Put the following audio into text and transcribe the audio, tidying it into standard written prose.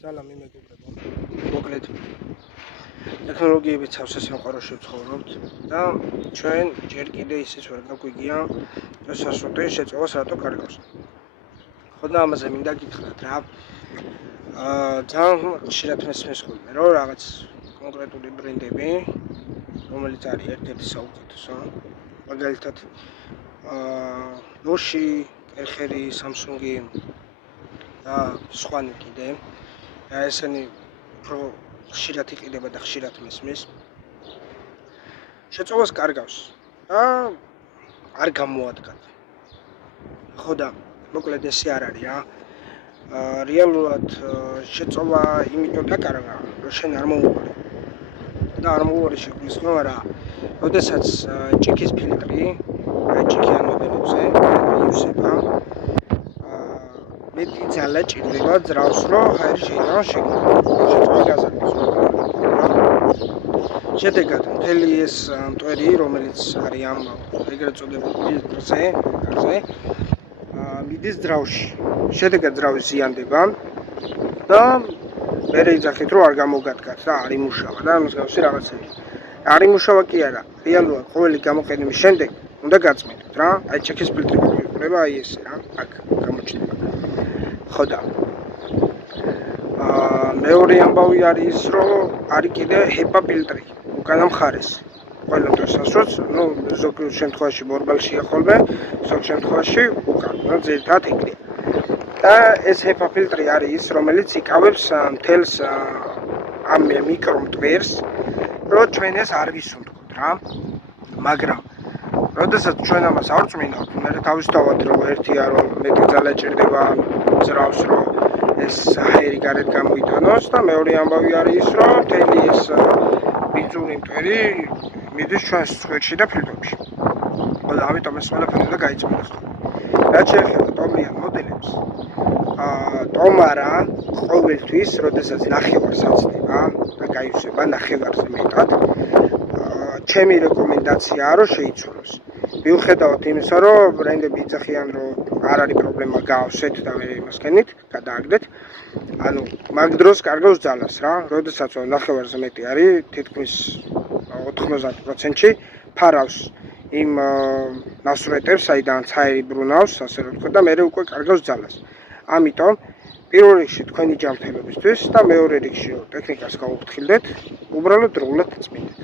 სალამი მეგობრებო. მოკლედ ტექნოლოგიების სავსე სამყაროში ვცხოვრობთ და ჩვენ ჯერ კიდე ისიც ვერ გაგვიგია სასრუტე შეწევას რატო კარგავს. ხო და ამაზე მინდა გითხრათ რა. ძალიან ხშირად მესმის ხოლმე რომ რაღაც კონკრეტული ბრენდები, რომელიც არის ერთ-ერთი საუკეთესო, მაგალითად Bosch, Ercheri, Samsung და სხვანი კიდე. ესენი ხშირად იყიდება და ხშირად მესმის. შეწევას კარგავს და არ გამოადგათ. ხო და მოკლედ ესე არ არის რა. რეალურად შეწევა იმიტომ დაკარგა, რომ შენ არ მოუყოლე. და არ მოუყოლე შეგვიძლია რა. როდესაც ჭიქის ფილტრი, ჭიქიან მოდელებზე, იუსება მეტი ძალა ჭირდება ძრავს, რომ ჰაერი შეიძლება შეწევა გაზარდოს. შედეგად მთელი ეს მტვერი, რომელიც არის ამ ეგრეთ წოდებულ ფილტრზე, მიდის ძრავში. შედეგად ძრავი ზიანდება და მე ეძახით რომ არ გამოგადგათ და არ იმუშავა და მსგავსი რაღაცები. არ იმუშავა კი არა, რეალურად ყოველი გამოყენების შემდეგ უნდა გაწმენდეთ რა. აი ჭიქის ფილტრი გვიყურება აი ესე რა, აქ გამოჩნდება. ხო და მეორე ამბავი არის ის, რომ არის კიდე HEPA ფილტრი, უკანა მხარეს. ყველა დროს ასწორს, ზოგ შემთხვევაში ბორბალშია ხოლმე, ზოგ შემთხვევაში უკან, ძირითადად ეგრეა. და ეს HEPA ფილტრი არის ის, რომელიც იკავებს მთელს ამ მიკრომტვერს, რომ ჩვენ ეს არ ვისუნთქოთ რა. მაგრამ როდესაც ჩვენ ამას არ წმინდავთ, მე თავისთავად რომ ერთია რომ მეტი ძალა ჭირდება ძრავს, რომ ეს ჰაერი გარეთ გამოიტანოს და მეორე ამბავი არის ის, რომ მთელი ეს ბიძური მტვერი მიდის ჩვენს ცხვირში და ფილტრებში. ხო და ამიტომ ეს ყველაფერი უნდა გაიწმინოს. რაც შეეხება ტომიან მოდელებს, ტომარა ყოველთვის, როდესაც ნახევარს აცდება და გაივსება ნახევარზე მეტად, ჩემი რეკომენდაციაა რომ შეიცვალოს. მიუხედავად იმისა, რომ ბრენდები იძახიან, რომ არ არის პრობლემა გაავსეთ და მე იმას გენით, გადააგდეთ. ანუ მაგ დროს კარგავს ძალას რა. როდესაც ნახევარზე მეტი არის, თითქმის 90%-ში ფარავს იმ ნასვრეტებს, საიდანაც ჰაერი ბრუნავს, ასე რომ ვთქვა და მე უკვე კარგავს ძალას. ამიტომ პირველ რიგში თქვენი ჯანმრთელობისთვის და მეორე რიგში ტექნიკას გაუფრთხილდეთ, უბრალოდ დროულად წმინდეთ.